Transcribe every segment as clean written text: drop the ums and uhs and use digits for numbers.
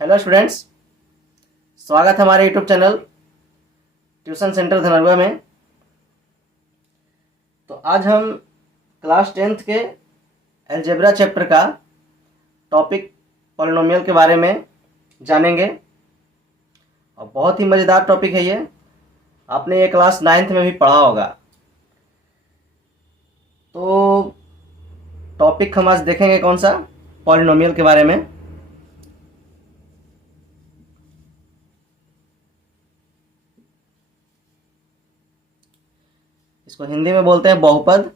Hello students, स्वागत है हमारे यूट्यूब चैनल ट्यूशन सेंटर धनरवा में। तो आज हम क्लास 10th के अलजेब्रा चैप्टर का टॉपिक पॉलिनोमियल के बारे में जानेंगे और बहुत ही मज़ेदार टॉपिक है ये। आपने ये क्लास 9th में भी पढ़ा होगा। तो टॉपिक हम आज देखेंगे कौन सा, पॉलिनोमियल के बारे में। इसको हिंदी में बोलते हैं बहुपद।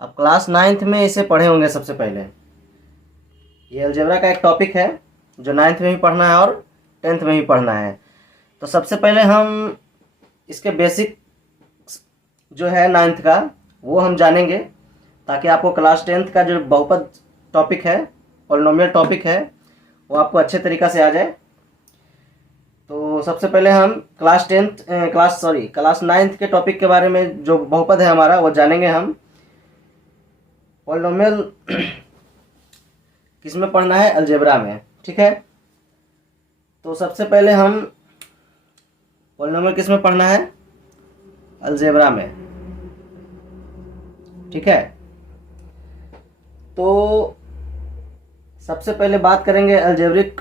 आप क्लास 9th में इसे पढ़े होंगे। सबसे पहले ये अलजेब्रा का एक टॉपिक है जो 9th में भी पढ़ना है और 10th में भी पढ़ना है। तो सबसे पहले हम इसके बेसिक जो है 9th का वो हम जानेंगे, ताकि आपको क्लास 10th का जो बहुपद टॉपिक है, पॉलिनोमियल टॉपिक है, वो आपको अच्छे तरीक़ा से आ जाए। तो सबसे पहले हम क्लास 9th के टॉपिक के बारे में, जो बहुपद है हमारा, वो जानेंगे हम। पॉलिनोमियल किस में पढ़ना है? अलजेब्रा में, ठीक है। तो सबसे पहले हम पॉलिनोमियल किस में पढ़ना है? अलजेब्रा में, ठीक है। तो सबसे पहले बात करेंगे अलजेब्रिक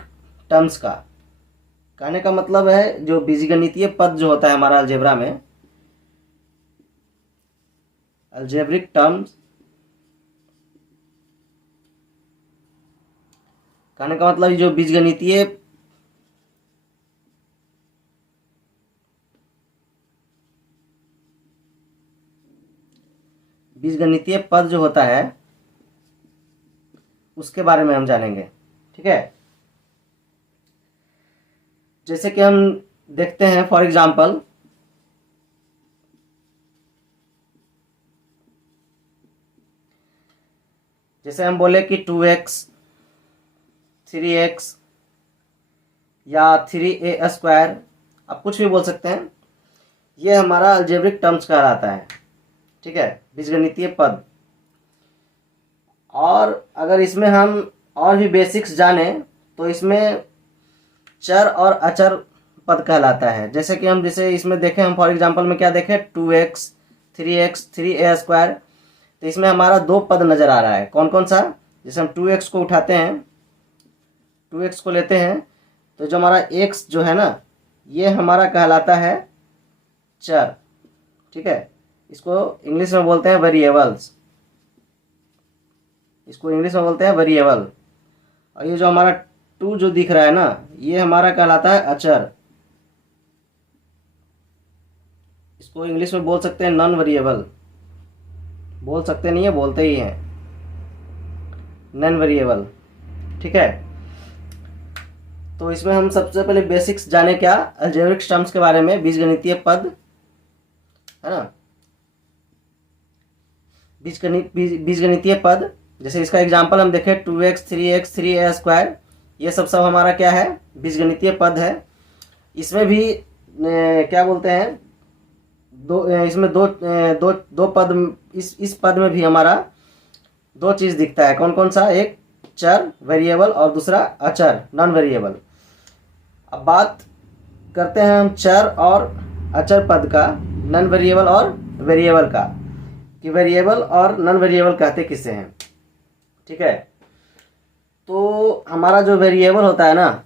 टर्म्स का। कहने का मतलब है जो बीजगणितीय पद जो होता है हमारा अलजेब्रा में, अलजेब्रिक टर्म्स, कहने का मतलब जो बीजगणितीय पद जो होता है उसके बारे में हम जानेंगे, ठीक है। जैसे कि हम देखते हैं, फॉर एग्जाम्पल जैसे हम बोले कि 2x 3x या 3a², आप कुछ भी बोल सकते हैं, ये हमारा अलजेब्रिक टर्म्स कहलाता है, ठीक है, बीजगणितीय पद। और अगर इसमें हम और भी बेसिक्स जाने तो इसमें चर और अचर पद कहलाता है। जैसे कि हम इसमें देखें, हम फॉर एग्जांपल में क्या देखें, 2x 3x 3a²। तो इसमें हमारा दो पद नज़र आ रहा है। कौन कौन सा? जैसे हम 2x को उठाते हैं, 2x को लेते हैं, तो जो हमारा x जो है ना, ये हमारा कहलाता है चर, ठीक है। इसको इंग्लिश में बोलते हैं वेरिएबल्स, और ये जो हमारा 2 जो दिख रहा है ना, ये हमारा कहलाता है अचर। इसको इंग्लिश में बोल सकते हैं नॉन वेरिएबल। बोल सकते नहीं है, बोलते ही हैं, नॉन वेरिएबल, ठीक है। तो इसमें हम सबसे पहले बेसिक्स जाने क्या, अलजेब्रिक टर्म्स के बारे में, बीजगणितीय पद, है ना, बीजगणितीय पद। जैसे इसका एग्जांपल हम देखें, 2x 3x 3a², ये सब हमारा क्या है? बीजगणितीय पद है। इसमें भी क्या बोलते हैं, इसमें दो पद, इस पद में भी हमारा दो चीज़ दिखता है। कौन कौन सा? एक चर वेरिएबल और दूसरा अचर नॉन वेरिएबल। अब बात करते हैं हम चर और अचर पद का, नॉन वेरिएबल और वेरिएबल का, कि वेरिएबल और नॉन वेरिएबल कहते किसे हैं, ठीक है। तो हमारा जो वेरिएबल होता है ना,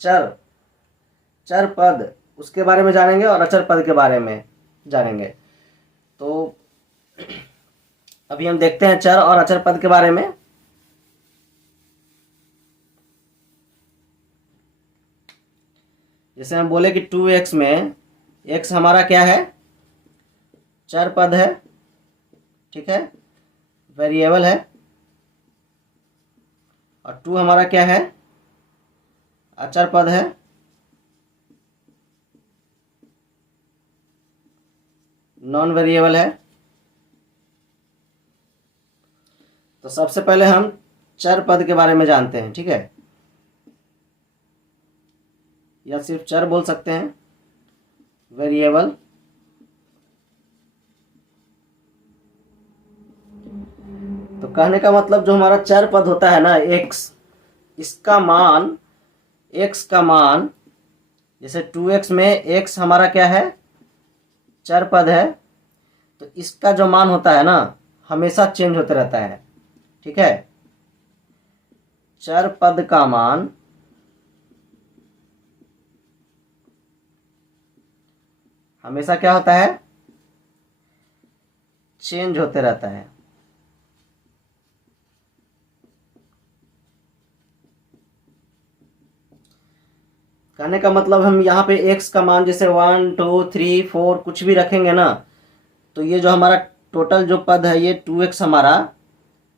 चर पद, उसके बारे में जानेंगे और अचर पद के बारे में जानेंगे। तो अभी हम देखते हैं चर और अचर पद के बारे में। जैसे हम बोले कि 2x में x हमारा क्या है? चर पद है, ठीक है, वेरिएबल है। और 2 हमारा क्या है? अचर पद है, नॉन वेरिएबल है। तो सबसे पहले हम चर पद के बारे में जानते हैं, ठीक है, या सिर्फ चर बोल सकते हैं, वेरिएबल। कहने का मतलब जो हमारा चर पद होता है ना x, इसका मान x का मान, जैसे 2x में x हमारा क्या है, चर पद है, तो इसका जो मान होता है ना हमेशा चेंज होते रहता है। ठीक है, चर पद का मान हमेशा क्या होता है, चेंज होते रहता है। कहने का मतलब हम यहाँ पे x का मान जैसे 1 2 3 4 कुछ भी रखेंगे ना, तो ये जो हमारा टोटल जो पद है ये 2x हमारा,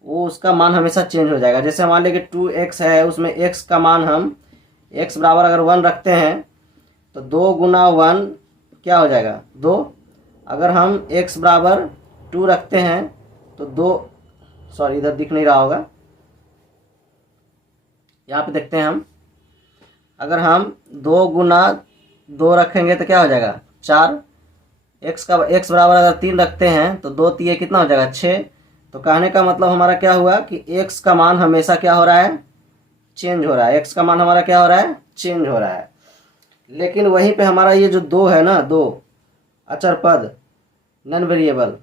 वो उसका मान हमेशा चेंज हो जाएगा। जैसे मान लीजिए कि 2x है, उसमें x का मान हम x बराबर अगर 1 रखते हैं तो 2 गुना 1 क्या हो जाएगा, 2। अगर हम x बराबर 2 रखते हैं तो 2, सॉरी इधर दिख नहीं रहा होगा, यहाँ पे देखते हैं हम, अगर हम 2 गुना 2 रखेंगे तो क्या हो जाएगा, 4। x बराबर अगर 3 रखते हैं तो 2 3 कितना हो जाएगा, 6। तो कहने का मतलब हमारा क्या हुआ कि x का मान हमेशा क्या हो रहा है, चेंज हो रहा है। x का मान हमारा क्या हो रहा है, चेंज हो रहा है। लेकिन वहीं पे हमारा ये जो 2 है ना, 2 अचर पद, नॉन वेरिएबल,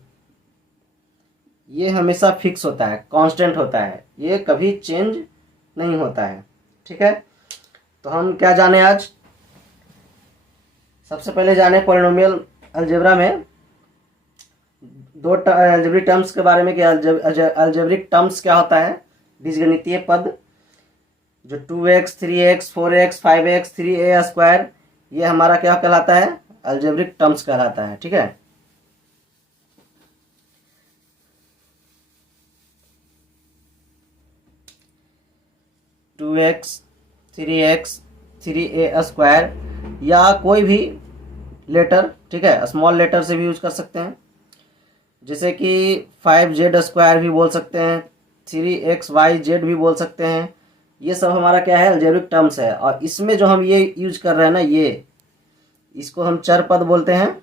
ये हमेशा फिक्स होता है, कांस्टेंट होता है, ये कभी चेंज नहीं होता है। ठीक है, तो हम क्या जाने आज, सबसे पहले जाने पॉलिनोमियल अलजेब्रा में दो अलजेब्रिक टर्म्स के बारे में कि अलजेब्रिक टर्म्स क्या होता है, बीजगणितीय पद, जो 2x 3x 4x 5x 3a², ये हमारा क्या कहलाता है, अलजेब्रिक टर्म्स कहलाता है। ठीक है, टू एक्स 3x 3a² या कोई भी लेटर, ठीक है, स्मॉल लेटर से भी यूज कर सकते हैं, जैसे कि 5z² भी बोल सकते हैं, 3xyz भी बोल सकते हैं। ये सब हमारा क्या है, अलजेब्रिक टर्म्स है। और इसमें जो हम ये यूज कर रहे हैं ना, ये इसको हम चर पद बोलते हैं,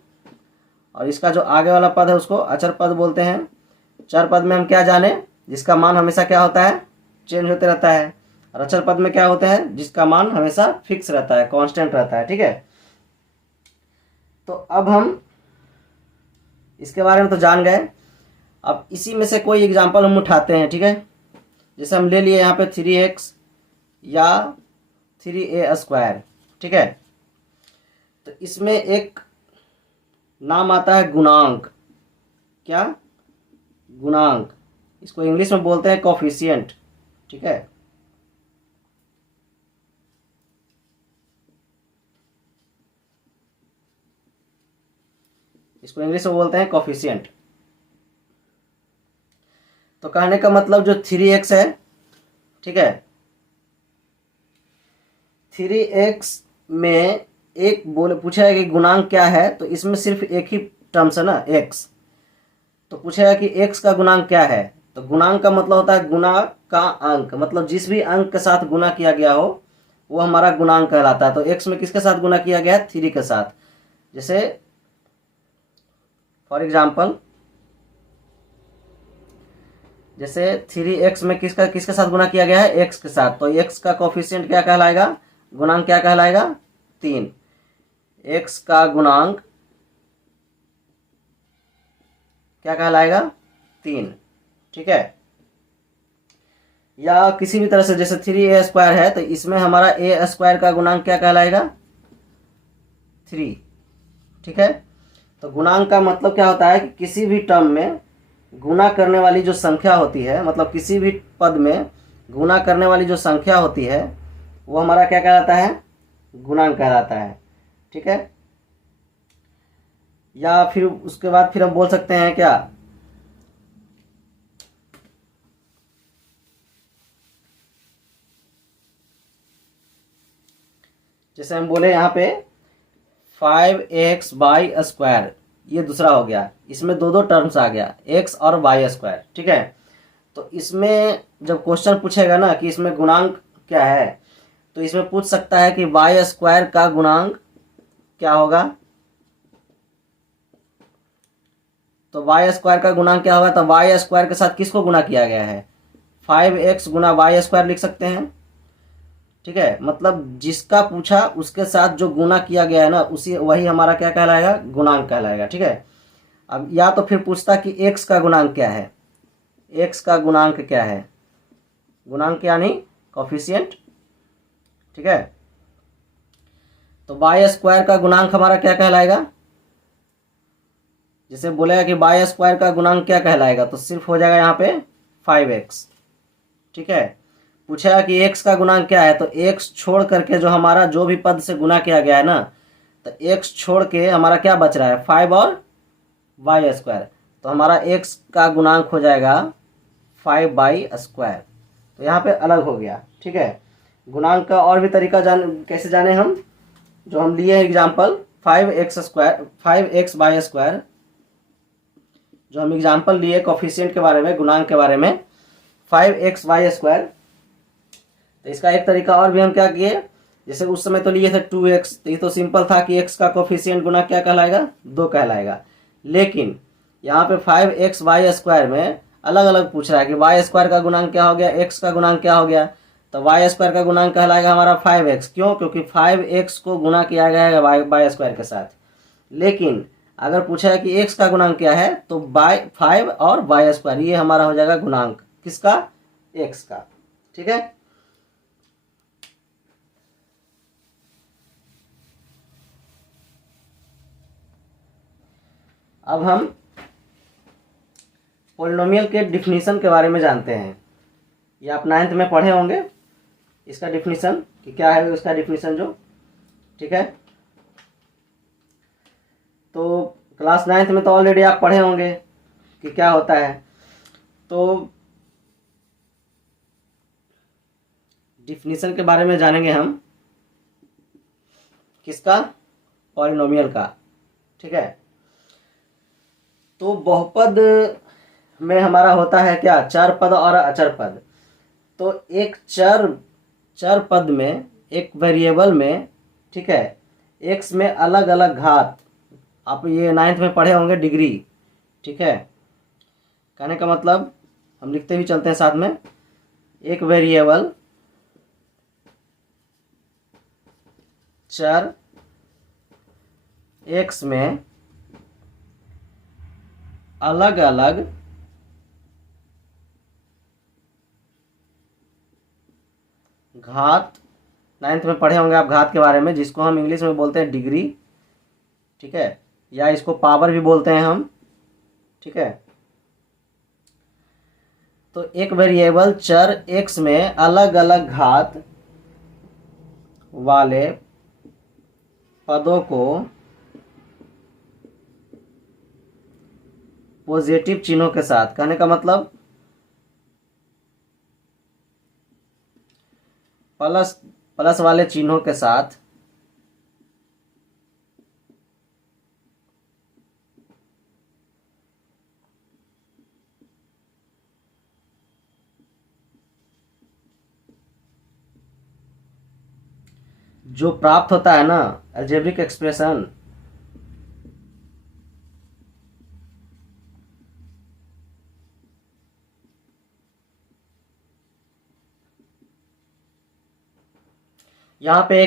और इसका जो आगे वाला पद है उसको अचर पद बोलते हैं। चर पद में हम क्या जाने, जिसका मान हमेशा क्या होता है, चेंज होते रहता है। और अचर पद में क्या होता है, जिसका मान हमेशा फिक्स रहता है, कांस्टेंट रहता है। ठीक है, तो अब हम इसके बारे में तो जान गए। अब इसी में से कोई एग्जांपल हम उठाते हैं। ठीक है, जैसे हम ले लिए यहाँ पे 3x या 3a²। ठीक है, तो इसमें एक नाम आता है गुणांक। क्या, गुणांक, इसको इंग्लिश में बोलते हैं कोफिशिएंट। ठीक है, इसको इंग्लिश में बोलते हैं कोफिशिएंट। तो कहने का मतलब जो 3x है, ठीक है, 3x में एक पूछेगा कि गुणांक क्या है, तो इसमें सिर्फ एक ही टर्म्स है ना, x। तो पूछेगा कि x का गुणांक क्या है, तो गुणांक का मतलब होता है गुणा का अंक, मतलब जिस भी अंक के साथ गुना किया गया हो वो हमारा गुणांक कहलाता है। तो x में किसके साथ गुना किया गया है, 3 के साथ। जैसे फॉर एग्जाम्पल, जैसे 3x में किसके साथ गुना किया गया है, x के साथ, तो x का कोफिशिएंट क्या कहलाएगा, गुणांक क्या कहलाएगा, 3। x का गुणांक क्या कहलाएगा, 3। ठीक है, या किसी भी तरह से, जैसे 3a² है तो इसमें हमारा a² का गुणांक क्या कहलाएगा, 3। ठीक है, तो गुणांक का मतलब क्या होता है कि किसी भी टर्म में गुणा करने वाली जो संख्या होती है, मतलब किसी भी पद में गुणा करने वाली जो संख्या होती है वो हमारा क्या कहलाता है, गुणांक कहलाता है। ठीक है, या फिर उसके बाद फिर हम बोल सकते हैं क्या, जैसे हम बोले यहाँ पे 5x/², ये दूसरा हो गया, इसमें दो टर्म्स आ गया, x और y²। ठीक है, तो इसमें जब क्वेश्चन पूछेगा ना कि इसमें गुणांक क्या है, तो इसमें पूछ सकता है कि y² का गुणांक क्या होगा। तो वाई स्क्वायर का गुणांक क्या होगा, तो वाई स्क्वायर के साथ किसको गुणा किया गया है, 5x गुना वाई स्क्वायर लिख सकते हैं। ठीक है, मतलब जिसका पूछा उसके साथ जो गुना किया गया है ना, उसी वही हमारा क्या कहलाएगा, गुणांक कहलाएगा। ठीक है, अब या तो फिर पूछता कि x का गुणांक क्या है, x का गुणांक क्या है, गुणांक यानी कोफिशिएंट। ठीक है, तो वाई स्क्वायर का गुणांक हमारा क्या कहलाएगा, जैसे बोलेगा कि वाई स्क्वायर का गुणांक क्या कहलाएगा, तो सिर्फ हो जाएगा यहाँ पे 5x। ठीक है, पूछा कि x का गुणांक क्या है, तो x छोड़ करके जो हमारा जो भी पद से गुना किया गया है ना, तो x छोड़ के हमारा क्या बच रहा है, 5 और वाई स्क्वायर, तो हमारा x का गुणांक हो जाएगा 5 बाई स्क्वायर। तो यहाँ पे अलग हो गया। ठीक है, गुणांक का और भी तरीका कैसे जाने हम, जो हम लिए एग्जाम्पल 5x बाई स्क्वायर, जो हम एग्जाम्पल लिए कोफिशिएंट के बारे में, गुणांक के बारे में, 5x बाई स्क्वायर। तो इसका एक तरीका और भी हम क्या किए, जैसे उस समय तो लिए थे 2x, तो ये तो सिंपल था कि x का कोफिशिएंट गुना क्या कहलाएगा, 2 कहलाएगा। लेकिन यहाँ पे 5x बाई स्क्वायर में अलग अलग पूछ रहा है कि वाई स्क्वायर का गुणांक क्या हो गया, x का गुणांक क्या हो गया, तो वाई स्क्वायर का गुणांक कहलाएगा हमारा 5x। क्यों, क्योंकि 5x को गुना किया गया है वाई स्क्वायर के साथ। लेकिन अगर पूछा है कि x का गुणांक क्या है, तो बाई 5 और वाई स्क्वायर, ये हमारा हो जाएगा गुणांक किसका, x का। ठीक है, अब हम पॉलिनोमियल के डिफिनीशन के बारे में जानते हैं। ये आप 9th में पढ़े होंगे इसका डिफिनीशन, कि क्या है उसका डिफिनीशन जो। ठीक है, तो क्लास 9th में तो ऑलरेडी आप पढ़े होंगे कि क्या होता है। तो डिफिनीशन के बारे में जानेंगे हम, किसका, पॉलिनोमियल का। ठीक है, तो बहुपद में हमारा होता है क्या, चर पद और अचर पद। तो एक चर पद में, एक वेरिएबल में, ठीक है, x में अलग अलग घात, आप ये 9th में पढ़े होंगे डिग्री। ठीक है, कहने का मतलब हम लिखते भी चलते हैं साथ में, एक वेरिएबल चर x में अलग अलग घात, 9th में पढ़े होंगे आप घात के बारे में, जिसको हम इंग्लिश में बोलते हैं डिग्री। ठीक है, या इसको पावर भी बोलते हैं हम। ठीक है, तो एक वेरिएबल चर x में अलग अलग घात वाले पदों को पॉजिटिव चिन्हों के साथ, कहने का मतलब प्लस वाले चिन्हों के साथ जो प्राप्त होता है ना अलजेब्रिक एक्सप्रेशन, यहाँ पे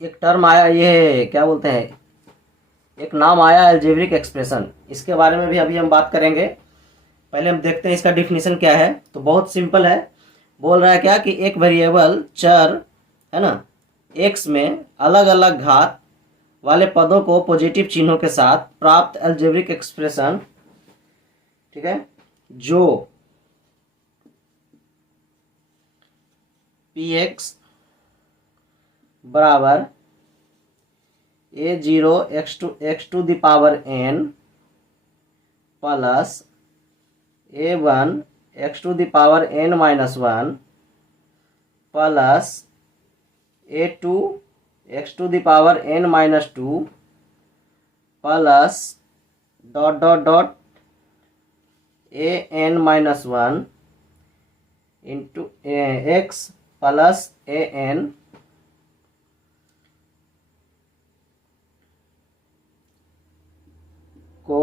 एक टर्म आया, ये क्या बोलते हैं, एक नाम आया अलजेब्रिक एक्सप्रेशन। इसके बारे में भी अभी हम बात करेंगे। पहले हम देखते हैं इसका डिफिनीशन क्या है। तो बहुत सिंपल है, बोल रहा है क्या कि एक वेरिएबल चर है ना x में अलग अलग घात वाले पदों को पॉजिटिव चिन्हों के साथ प्राप्त अलजेब्रिक एक्सप्रेशन, ठीक है, जो px बराबर a0 x to the power n plus a1 x to the power n minus 1 plus a2 x to the power n minus 2 plus dot dot dot an minus 1 into x plus an को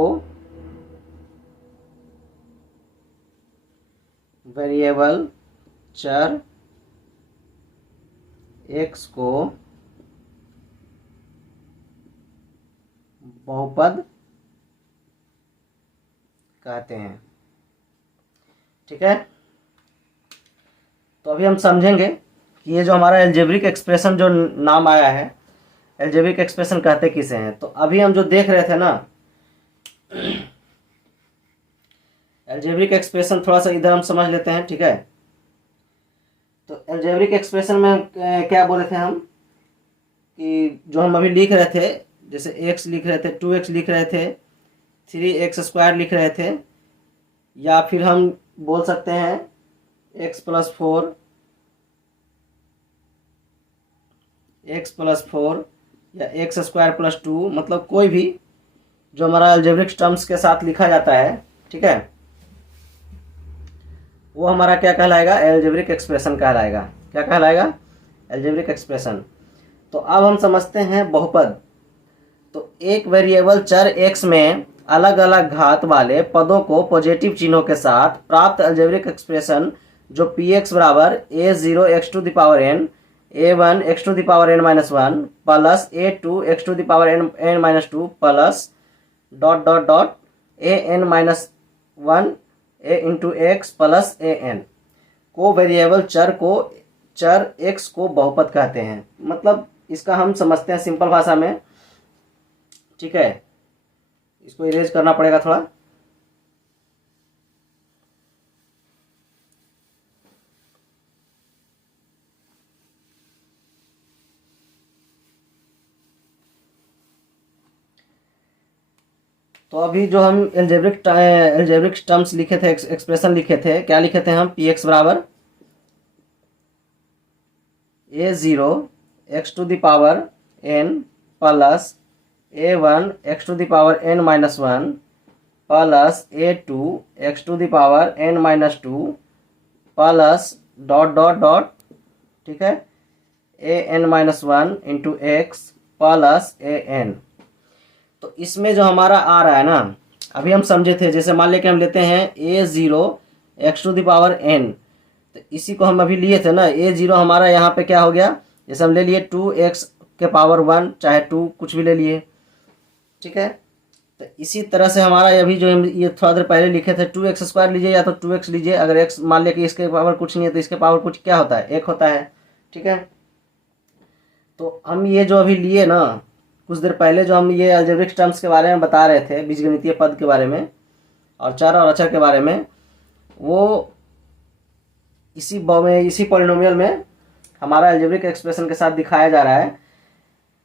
variable चर x को बहुपद कहते हैं। ठीक है, तो अभी हम समझेंगे कि ये जो हमारा एल्जेब्रिक एक्सप्रेशन जो नाम आया है, एल्जेब्रिक एक्सप्रेशन कहते किसे हैं। तो अभी हम जो देख रहे थे ना, एल्जेब्रिक एक्सप्रेशन थोड़ा सा इधर हम समझ लेते हैं। ठीक है, तो एल्जेब्रिक एक्सप्रेशन में क्या बोले थे हम कि जो हम अभी लिख रहे थे, जैसे x लिख रहे थे, 2x लिख रहे थे, 3x² लिख रहे थे, या फिर हम बोल सकते हैं x+4 या x² + 2, मतलब कोई भी जो हमारा एल्जेब्रिक टर्म्स के साथ लिखा जाता है, ठीक है, वो हमारा क्या कहलाएगा, एल्जेब्रिक एक्सप्रेशन कहलाएगा। क्या कहलाएगा, एल्जेब्रिक एक्सप्रेशन। तो अब हम समझते हैं बहुपद। तो एक वेरिएबल चर x में अलग अलग घात वाले पदों को पॉजिटिव चिन्हों के साथ प्राप्त एल्जेब्रिक एक्सप्रेशन जो px बराबर a0 x⁴n a1 x⁻n-1 plus a2 x⁻n-2 plus ... an-1 a into x plus an को वेरिएबल चर x को बहुपद कहते हैं। मतलब इसका हम समझते हैं सिंपल भाषा में। ठीक है, इसको इरेज करना पड़ेगा थोड़ा। तो अभी जो हम एल्जेब्रिक टर्म्स लिखे थे, एक्सप्रेशन लिखे थे, क्या लिखे थे हम, px बराबर a0 x⁴n plus a1 x⁻n-1 plus a2 x⁻n-2 plus ... ठीक है, an-1 into x plus an। तो इसमें जो हमारा आ रहा है ना, अभी हम समझे थे, जैसे मान लेके हम लेते हैं a0 x⁴n, तो इसी को हम अभी लिए थे ना, a0 हमारा यहाँ पे क्या हो गया, जैसे हम ले लिए 2x⁻1 चाहे 2 कुछ भी ले लिए। ठीक है, तो इसी तरह से हमारा अभी जो हम ये थोड़ा देर पहले लिखे थे 2x² लीजिए या तो 2x लीजिए। अगर x मान लिया कि इसके पावर कुछ नहीं है तो इसके पावर कुछ क्या होता है, 1 होता है। ठीक है, तो हम ये जो अभी लिए ना, कुछ देर पहले जो हम ये एल्जेब्रिक टर्म्स के बारे में बता रहे थे, बीजगणितीय पद के बारे में और चर और अचर के बारे में, वो इसी पॉलिनोमियल में हमारा एल्जेब्रिक एक्सप्रेशन के साथ दिखाया जा रहा है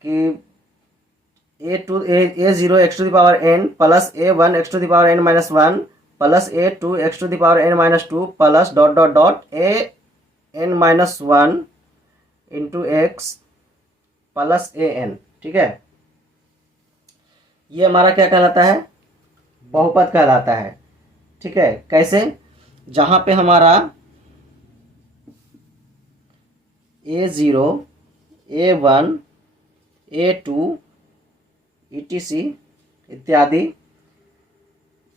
कि a0 x⁴n plus a1 x⁻n-1 plus a2 x⁻n-2 plus ... an-1 into x plus an। ठीक है, ये हमारा क्या कहलाता है, बहुपद कहलाता है। ठीक है, कैसे, जहां पे हमारा a0 a1 a2 etc इत्यादि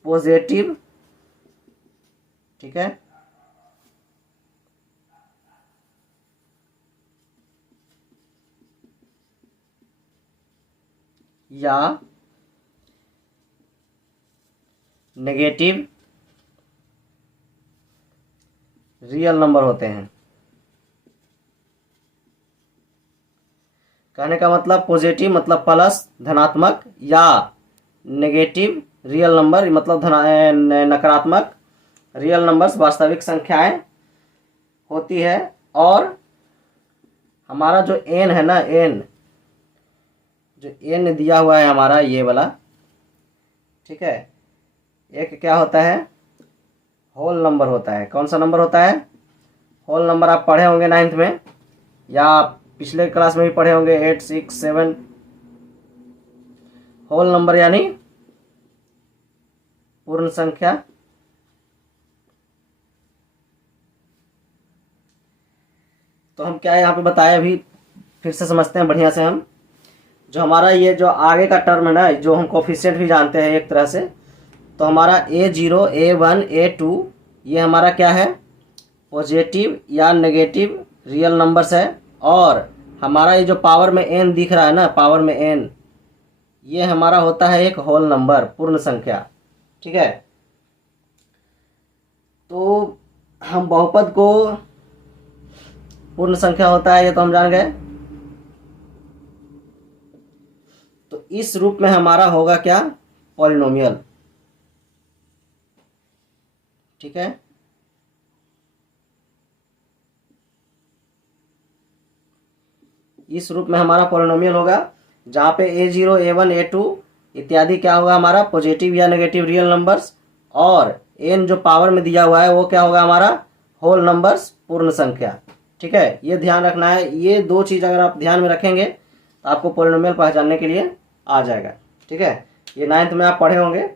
पॉजिटिव, ठीक है, या नेगेटिव रियल नंबर होते हैं। कहने का मतलब पॉजिटिव मतलब प्लस धनात्मक, या नेगेटिव रियल नंबर मतलब नकारात्मक रियल नंबर्स वास्तविक संख्याएं होती है। और हमारा जो n है ना, जो n दिया हुआ है हमारा ये वाला, ठीक है, एक क्या होता है, होल नंबर होता है। कौन सा नंबर होता है, होल नंबर। आप पढ़े होंगे 9th में या पिछले क्लास में भी पढ़े होंगे 8, 6, 7। होल नंबर यानी पूर्ण संख्या। तो हम क्या यहाँ पे बताए, अभी फिर से समझते हैं बढ़िया से हम। जो हमारा ये जो आगे का टर्म है ना, जो हम कोफिशिएंट भी जानते हैं एक तरह से, तो हमारा a0 a1 a2 ये हमारा क्या है, पॉजिटिव या नेगेटिव रियल नंबर्स है, और हमारा ये जो पावर में n दिख रहा है ना, पावर में n, ये हमारा होता है एक होल नंबर, पूर्ण संख्या। ठीक है, तो हम बहुपद को पूर्ण संख्या होता है ये तो हम जान गए। तो इस रूप में हमारा होगा क्या, पॉलिनोमियल। ठीक है, इस रूप में हमारा पॉलिनोमियल होगा, जहाँ पे a0 a1 a2 इत्यादि क्या होगा हमारा, पॉजिटिव या नेगेटिव रियल नंबर्स, और n जो पावर में दिया हुआ है वो क्या होगा हमारा, होल नंबर्स, पूर्ण संख्या। ठीक है, ये ध्यान रखना है। ये दो चीज़ अगर आप ध्यान में रखेंगे तो आपको पॉलिनोमियल पहचानने के लिए आ जाएगा। ठीक है, ये 9th में आप पढ़े होंगे,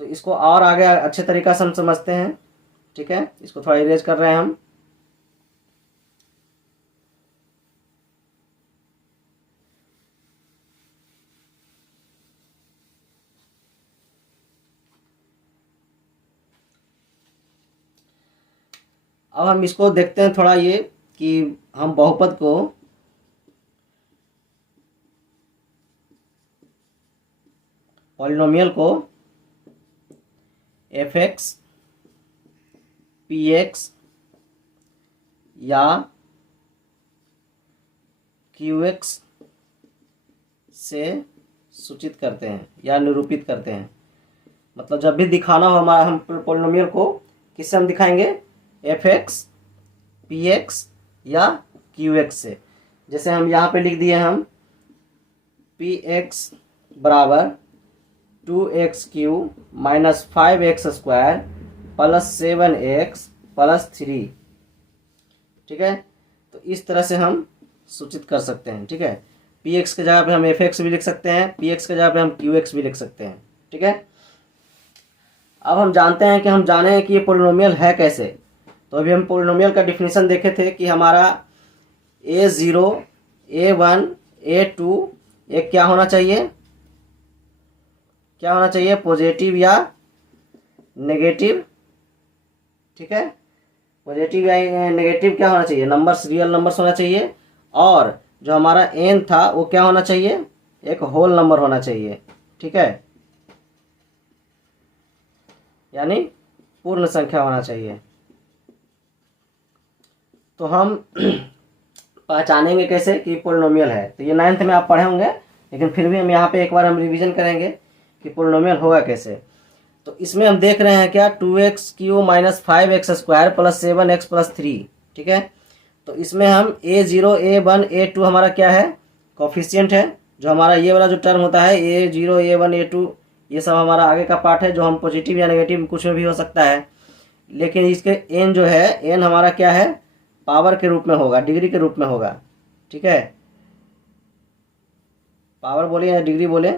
तो इसको और आगे अच्छे तरीक़ा से हम समझते हैं। ठीक है, इसको थोड़ा इरेज कर रहे हैं हम। अब हम इसको देखते हैं थोड़ा, ये कि हम बहुपद को पॉलिनोमियल को fx px या qx से सूचित करते हैं या निरूपित करते हैं। मतलब जब भी दिखाना हो हमारा, हम पॉलिनोमियल को किससे हम दिखाएंगे, fx px या qx से। जैसे हम यहाँ पे लिख दिए, हम px बराबर 2x³ minus 5x² plus 7x plus 3। ठीक है, तो इस तरह से हम सूचित कर सकते हैं। ठीक है, px के जगह पे हम fx भी लिख सकते हैं, px के जगह पे हम qx भी लिख सकते हैं। ठीक है, अब हम जानते हैं कि हम जाने हैं कि ये पॉलिनोमियल है कैसे। तो अभी हम पॉलिनोमियल का डिफिनीशन देखे थे कि हमारा a0 a1 a2 एक क्या होना चाहिए, क्या होना चाहिए, पॉजिटिव या नेगेटिव। ठीक है, पॉजिटिव या नेगेटिव क्या होना चाहिए, नंबर्स, रियल नंबर्स होना चाहिए, और जो हमारा n था वो क्या होना चाहिए, एक होल नंबर होना चाहिए। ठीक है, यानी पूर्ण संख्या होना चाहिए। तो हम पहचानेंगे कैसे कि पॉलिनोमियल है। तो ये 9th में आप पढ़े होंगे, लेकिन फिर भी हम यहाँ पे एक बार हम रिवीजन करेंगे कि पॉलिनोमियल होगा कैसे। तो इसमें हम देख रहे हैं क्या, 2x³ minus 5x² plus 7x plus 3। ठीक है, तो इसमें हम a0 a1 a2 हमारा क्या है, कोफिशिएंट है। जो हमारा ये वाला जो टर्म होता है a0 a1 a2, ये सब हमारा आगे का पार्ट है, जो हम पॉजिटिव या नेगेटिव कुछ में भी हो सकता है। लेकिन इसके n जो है, n हमारा क्या है, पावर के रूप में होगा, डिग्री के रूप में होगा। ठीक है, पावर बोले या डिग्री बोले,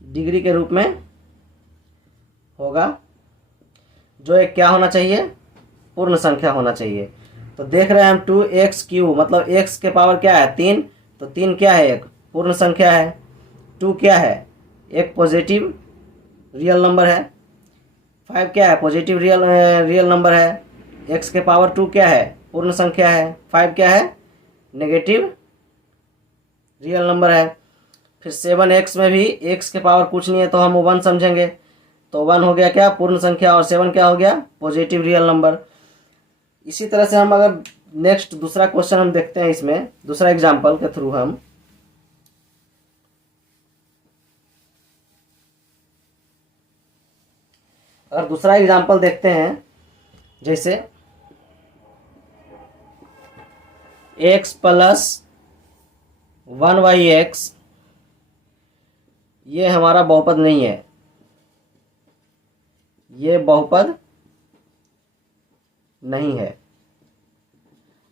डिग्री के रूप में होगा, जो एक क्या होना चाहिए, पूर्ण संख्या होना चाहिए। तो देख रहे हैं हम 2x³ मतलब x के पावर क्या है, 3, तो 3 क्या है, एक पूर्ण संख्या है। 2 क्या है, एक पॉजिटिव रियल नंबर है। 5 क्या है, पॉजिटिव रियल नंबर है। x के पावर 2 क्या है, पूर्ण संख्या है। 5 क्या है, नेगेटिव रियल नंबर है। फिर 7x में भी x के पावर कुछ नहीं है, तो हम 1 समझेंगे। तो 1 हो गया क्या, पूर्ण संख्या, और 7 क्या हो गया, पॉजिटिव रियल नंबर। इसी तरह से हम अगर नेक्स्ट दूसरा क्वेश्चन हम देखते हैं, इसमें दूसरा एग्जाम्पल के थ्रू हम अगर दूसरा एग्जाम्पल देखते हैं, जैसे x प्लस 1/x, ये हमारा बहुपद नहीं है, ये बहुपद नहीं है।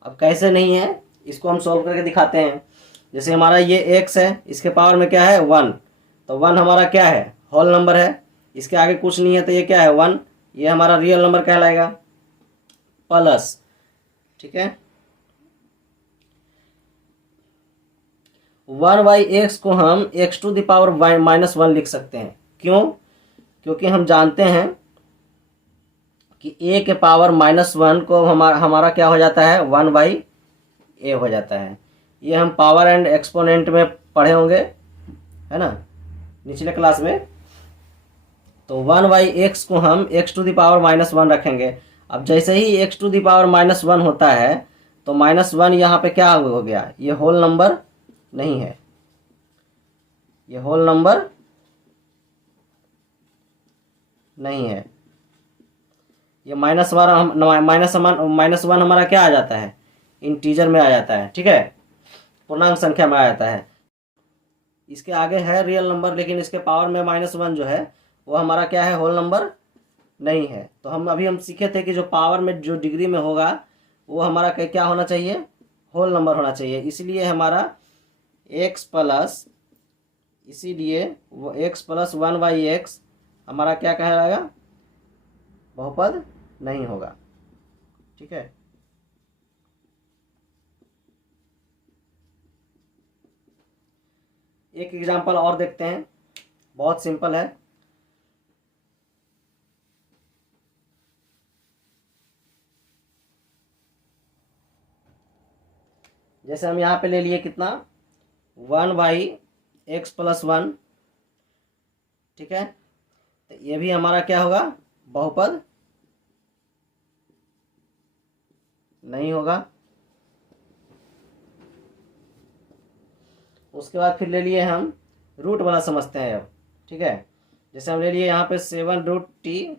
अब कैसे नहीं है, इसको हम सॉल्व करके दिखाते हैं। जैसे हमारा ये x है, इसके पावर में क्या है, 1, तो 1 हमारा क्या है, होल नंबर है। इसके आगे कुछ नहीं है, तो ये क्या है, 1, ये हमारा रियल नंबर कहलाएगा। प्लस, ठीक है, 1/x को हम x⁻⁻1 लिख सकते हैं। क्यों, क्योंकि हम जानते हैं कि a के पावर -1 को हमारा क्या हो जाता है 1/a हो जाता है। ये हम पावर एंड एक्सपोनेंट में पढ़े होंगे, है ना, निचले क्लास में। तो 1/x को हम x⁻⁻1 रखेंगे। अब जैसे ही x⁻⁻1 होता है तो -1 यहाँ पे क्या हो गया, ये होल नंबर नहीं है, ये होल नंबर नहीं है। ये -1 हमारा क्या आ जाता है, इंटीजर में आ जाता है, ठीक है, पूर्णांक संख्या में आ जाता है। इसके आगे है रियल नंबर, लेकिन इसके पावर में -1 जो है वो हमारा क्या है, होल नंबर नहीं है। तो हम सीखे थे कि जो पावर में जो डिग्री में होगा वो हमारा क्या होना चाहिए, होल नंबर होना चाहिए। इसलिए हमारा x प्लस, इसीलिए वो x + 1/x हमारा क्या कहलाएगा, बहुपद नहीं होगा, ठीक है। एक एग्जांपल और देखते हैं, बहुत सिंपल है। जैसे हम यहाँ पे ले लिए कितना, 1/x + 1, ठीक है। तो ये भी हमारा क्या होगा, बहुपद नहीं होगा। उसके बाद फिर ले लिए हम रूट वाला, समझते हैं अब, ठीक है। जैसे हम ले लिए यहाँ पे 7√t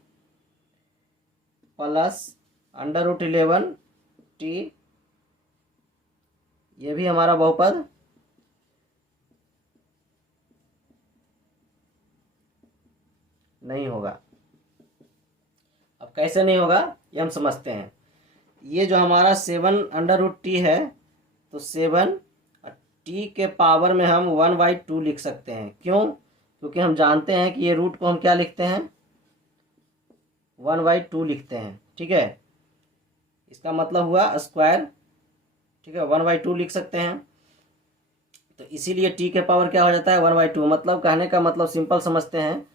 प्लस √11t, ये भी हमारा बहुपद नहीं होगा। अब कैसे नहीं होगा ये हम समझते हैं। ये जो हमारा 7√t है, तो 7 t के पावर में हम 1/2 लिख सकते हैं। क्यों, क्योंकि हम जानते हैं कि ये रूट को हम क्या लिखते हैं, 1/2 लिखते हैं, ठीक है। इसका मतलब हुआ स्क्वायर, ठीक है, 1/2 लिख सकते हैं। तो इसीलिए t के पावर क्या हो जाता है 1/2। मतलब कहने का मतलब सिंपल समझते हैं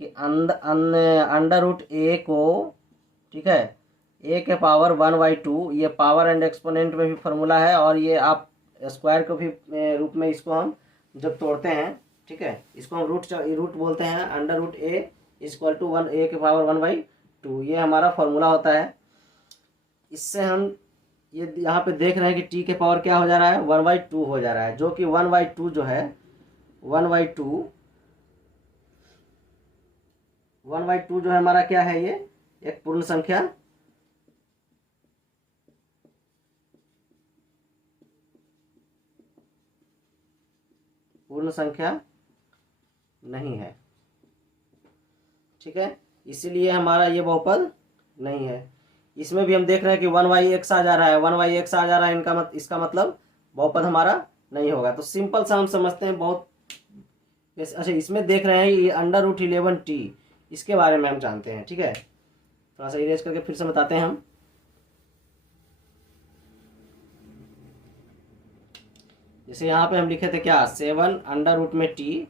कि अंडर रूट a को, ठीक है, a के पावर 1/2, ये पावर एंड एक्सपोनेंट में भी फॉर्मूला है, और ये आप स्क्वायर को भी रूप में इसको हम जब तोड़ते हैं, ठीक है, इसको हम रूट बोलते हैं। अंडर रूट a = 1 a के पावर 1/2, ये हमारा फॉर्मूला होता है। इससे हम ये यहाँ पे देख रहे हैं कि t के पावर क्या हो जा रहा है, 1/2 हो जा रहा है, जो कि 1/2 जो है 1/2 जो है हमारा क्या है, ये एक पूर्ण संख्या नहीं है, ठीक है। इसीलिए हमारा ये बहुपद नहीं है। इसमें भी हम देख रहे हैं कि 1/x आ जा रहा है, 1/x आ जा रहा है, इसका मतलब बहुपद हमारा नहीं होगा। तो सिंपल सा हम समझते हैं बहुत। अच्छा, इसमें देख रहे हैं ये अंडर रूट 11t, इसके बारे में हम जानते हैं, ठीक है। थोड़ा सा इरेज करके फिर से बताते हैं हम। जैसे यहाँ पे हम लिखे थे क्या, 7 under root t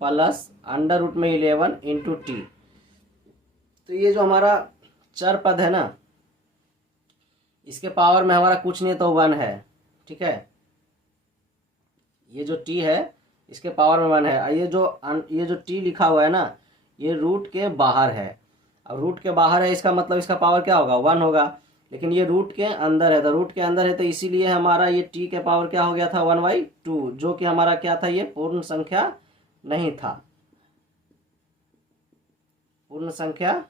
plus under root 11 × t। तो ये जो हमारा चर पद है ना, इसके पावर में हमारा कुछ नहीं तो 1 है, ठीक है। ये जो t है इसके पावर में 1 है। ये जो t लिखा हुआ है ना, ये रूट के बाहर है। अब रूट के बाहर है, इसका मतलब इसका पावर क्या होगा, 1 होगा। लेकिन ये रूट के अंदर है, तो रूट के अंदर है, तो इसीलिए हमारा ये t के पावर क्या हो गया था 1/2, जो कि हमारा क्या था, ये पूर्ण संख्या नहीं था, पूर्ण संख्या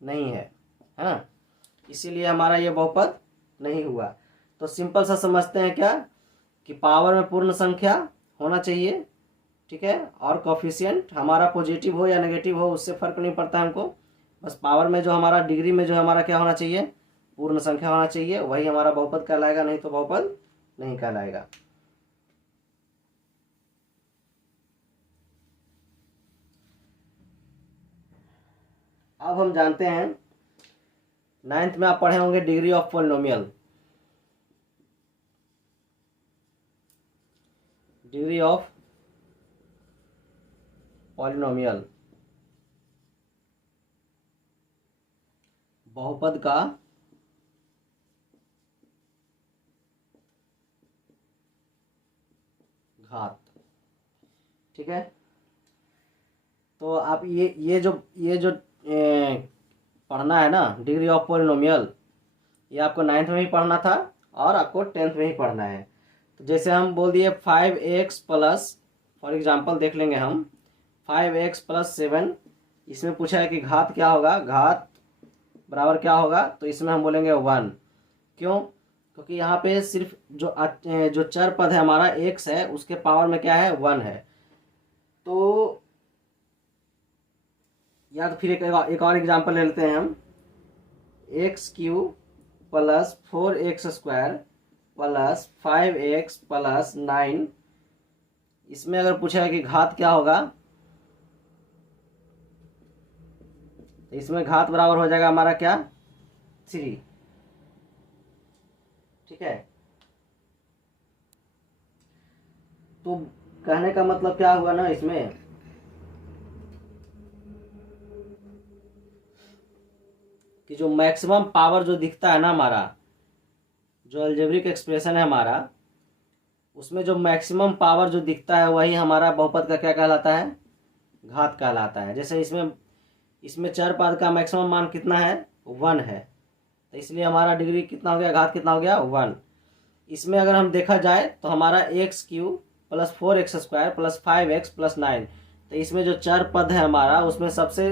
नहीं है, है ना। इसीलिए हमारा ये बहुपद नहीं हुआ। तो सिंपल सा समझते हैं क्या, कि पावर में पूर्ण संख्या होना चाहिए, ठीक है, और कोफिशिएंट हमारा पॉजिटिव हो या नेगेटिव हो उससे फर्क नहीं पड़ता हमको। बस पावर में जो हमारा डिग्री में जो हमारा क्या होना चाहिए, पूर्ण संख्या होना चाहिए, वही हमारा बहुपद कहलाएगा, नहीं तो बहुपद नहीं कहलाएगा। अब हम जानते हैं 9th में आप पढ़े होंगे degree of polynomial. Degree of polynomial बहुपद का घात। ठीक है, तो आप ये जो पढ़ना है ना डिग्री ऑफ पॉलिनोमियल, ये आपको 9th में भी पढ़ना था और आपको 10th में ही पढ़ना है। तो जैसे हम बोल दिए 5x प्लस, फॉर एग्जांपल देख लेंगे हम 5x प्लस 7, इसमें पूछा है कि घात क्या होगा, घात बराबर क्या होगा, तो इसमें हम बोलेंगे 1। क्यों? क्योंकि यहाँ पे सिर्फ जो चर पद है हमारा x है, उसके पावर में क्या है 1 है। तो या तो फिर एक और एग्जांपल ले लेते हैं हम, x³ plus 4x² plus 5x plus 9, इसमें अगर पूछा है कि घात क्या होगा, तो इसमें घात बराबर हो जाएगा हमारा क्या, 3। ठीक है, तो कहने का मतलब क्या हुआ ना इसमें, कि जो मैक्सिमम पावर जो दिखता है ना हमारा, जो अलजेब्रिक एक्सप्रेशन है हमारा, उसमें जो मैक्सिमम पावर जो दिखता है वही हमारा बहुपद का क्या कहलाता है, घात कहलाता है। जैसे इसमें चर पद का मैक्सिमम मान कितना है, 1 है, तो इसलिए हमारा डिग्री कितना हो गया, घात कितना हो गया, 1। इसमें अगर हम देखा जाए तो हमारा x³ plus 4x² plus 5x plus 9, तो इसमें जो चर पद है हमारा उसमें सबसे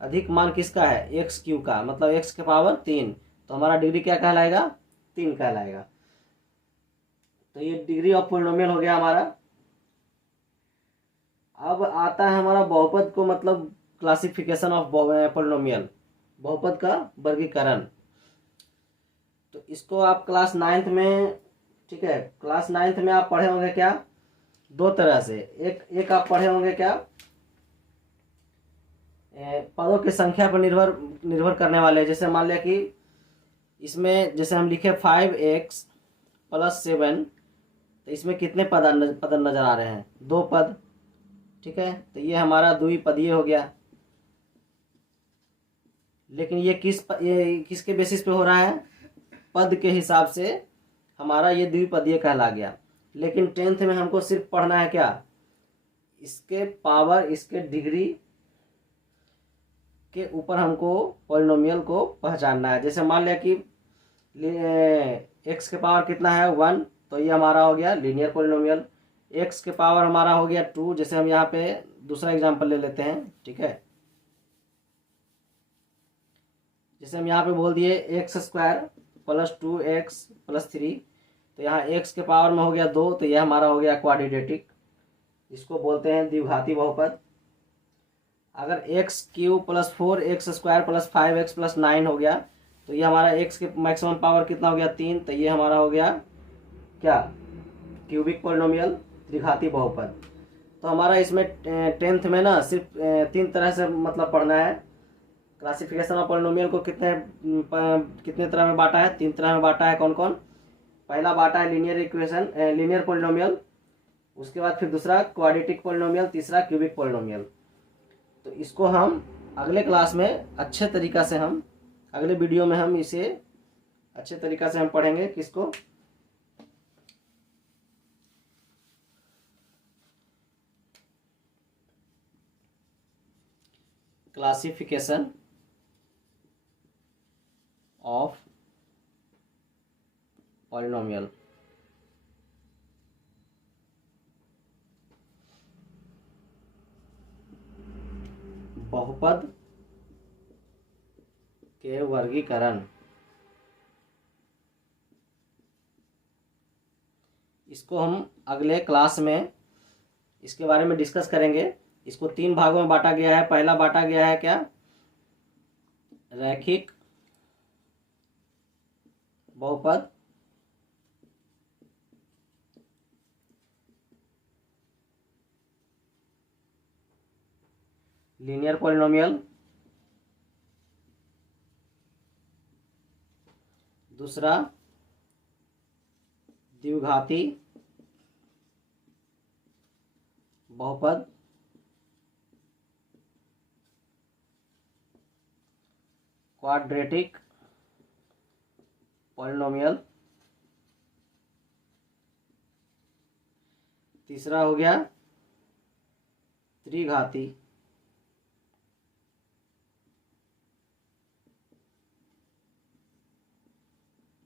अधिक मान किसका है, x³ का, मतलब x के पावर 3, तो हमारा डिग्री क्या कहलाएगा, 3 कहलाएगा। तो ये डिग्री ऑफ पॉलिनोमियल हो गया हमारा। अब आता है हमारा बहुपद को, मतलब क्लासिफिकेशन ऑफ पॉलिनोमियल, बहुपद का वर्गीकरण। तो इसको आप क्लास 9th में, ठीक है, क्लास 9th में आप पढ़े होंगे क्या, दो तरह से। एक आप पढ़े होंगे क्या, पदों की संख्या पर निर्भर करने वाले। जैसे मान लिया कि इसमें जैसे हम लिखे 5x प्लस 7, तो इसमें कितने पद नजर आ रहे हैं, 2 पद। ठीक है, तो ये हमारा द्विपदीय हो गया। लेकिन ये किसके बेसिस पे हो रहा है, पद के हिसाब से हमारा ये द्विपदीय कहला गया। लेकिन 10th में हमको सिर्फ पढ़ना है क्या, इसके पावर, इसके डिग्री के ऊपर हमको पॉलिनोमियल को पहचानना है। जैसे मान लिया कि x के पावर कितना है, 1, तो ये हमारा हो गया लीनियर पॉलिनोमियल। x के पावर हमारा हो गया 2, जैसे हम यहाँ पे दूसरा एग्जांपल ले लेते हैं। ठीक है, जैसे हम यहाँ पे बोल दिए x² प्लस 2x प्लस 3, तो यहाँ x के पावर में हो गया 2, तो यह हमारा हो गया क्वाड्रेटिक, इसको बोलते हैं द्विघाती बहुपद। अगर x³ plus 4x² plus 5x plus 9 हो गया, तो ये हमारा x के मैक्सिमम पावर कितना हो गया, 3, तो ये हमारा हो गया क्या, क्यूबिक पॉलिनोमियल, त्रिघाती बहुपद। तो हमारा इसमें 10th में ना सिर्फ 3 तरह से मतलब पढ़ना है। क्लासिफिकेशन ऑफ पॉलिनोमियल को कितने तरह में बांटा है, 3 तरह में बांटा है। कौन कौन? पहला बांटा है लीनियर पॉलिनोमियल, उसके बाद फिर दूसरा क्वाड्रेटिक पॉलिनोमियल, तीसरा क्यूबिक पॉलिनोमियल। तो इसको हम अगले क्लास में अच्छे तरीका से, हम अगले वीडियो में हम इसे अच्छे तरीका से हम पढ़ेंगे। किसको? Classification of polynomial. बहुपद के वर्गीकरण, इसको हम अगले क्लास में इसके बारे में डिस्कस करेंगे। इसको 3 भागों में बांटा गया है। पहला बांटा गया है क्या, रैखिक बहुपद, लीनियर पॉलिनोमियल, दूसरा द्विघाती बहुपद, क्वाड्रेटिक पॉलिनोमियल, तीसरा हो गया त्रिघाती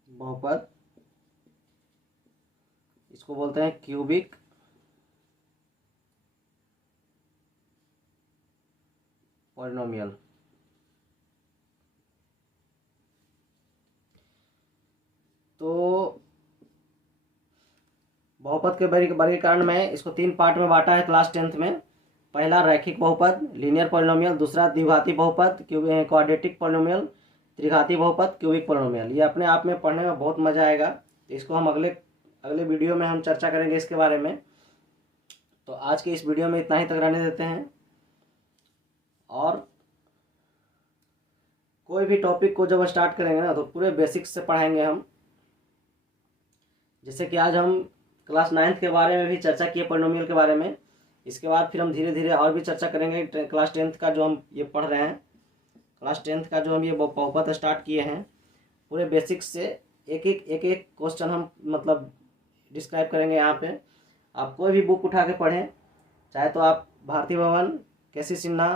बहुपद, इसको बोलते हैं क्यूबिक पॉलिनोमियल। तो बहुपद के वर्गीकरण में इसको 3 पार्ट में बांटा है क्लास 10th में। पहला रैखिक बहुपद लीनियर पॉलिनोमियल, दूसरा द्विघाती बहुपद क्वाड्रेटिक पॉलिनोमियल, त्रिघाती बहुपद क्यूबिक पॉलिनोमियल। ये अपने आप में पढ़ने में बहुत मजा आएगा। इसको हम अगले वीडियो में हम चर्चा करेंगे इसके बारे में। तो आज के इस वीडियो में इतना ही तक रहने देते हैं, और कोई भी टॉपिक को जब स्टार्ट करेंगे ना तो पूरे बेसिक्स से पढ़ाएंगे हम। जैसे कि आज हम क्लास 9th के बारे में भी चर्चा किए पॉलिनोमियल के बारे में। इसके बाद फिर हम धीरे धीरे और भी चर्चा करेंगे क्लास 10th का जो हम ये पढ़ रहे हैं, क्लास 10th का जो हम ये बहुपद स्टार्ट किए हैं, पूरे बेसिक्स से एक एक क्वेश्चन हम मतलब डिस्क्राइब करेंगे यहाँ पे। आप कोई भी बुक उठा के पढ़ें, चाहे तो आप भारती भवन, केसी सिन्हा,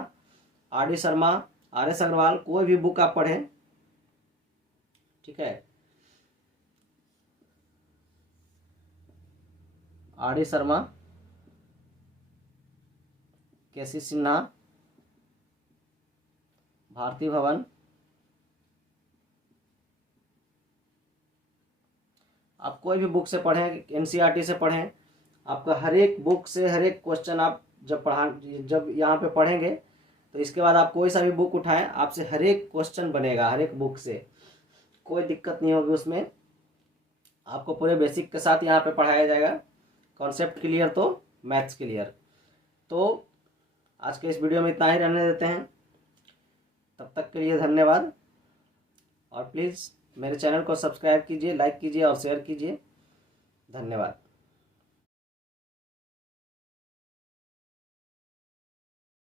आर.डी. शर्मा, आर.एस. अग्रवाल, कोई भी बुक आप पढ़ें, ठीक है। आर.डी. शर्मा, केसी सिन्हा, भारती भवन, आप कोई भी बुक से पढ़ें, एनसीईआरटी से पढ़ें, आपका हर एक बुक से हर एक क्वेश्चन आप जब यहाँ पे पढ़ेंगे तो इसके बाद आप कोई सा भी बुक उठाएं, आपसे हर एक क्वेश्चन बनेगा, हर एक बुक से कोई दिक्कत नहीं होगी उसमें। आपको पूरे बेसिक के साथ यहाँ पे पढ़ाया जाएगा, कॉन्सेप्ट क्लियर तो मैथ्स क्लियर। तो आज के इस वीडियो में इतना ही रहने देते हैं, तब तक के लिए धन्यवाद। और प्लीज़ मेरे चैनल को सब्सक्राइब कीजिए, लाइक कीजिए और शेयर कीजिए। धन्यवाद।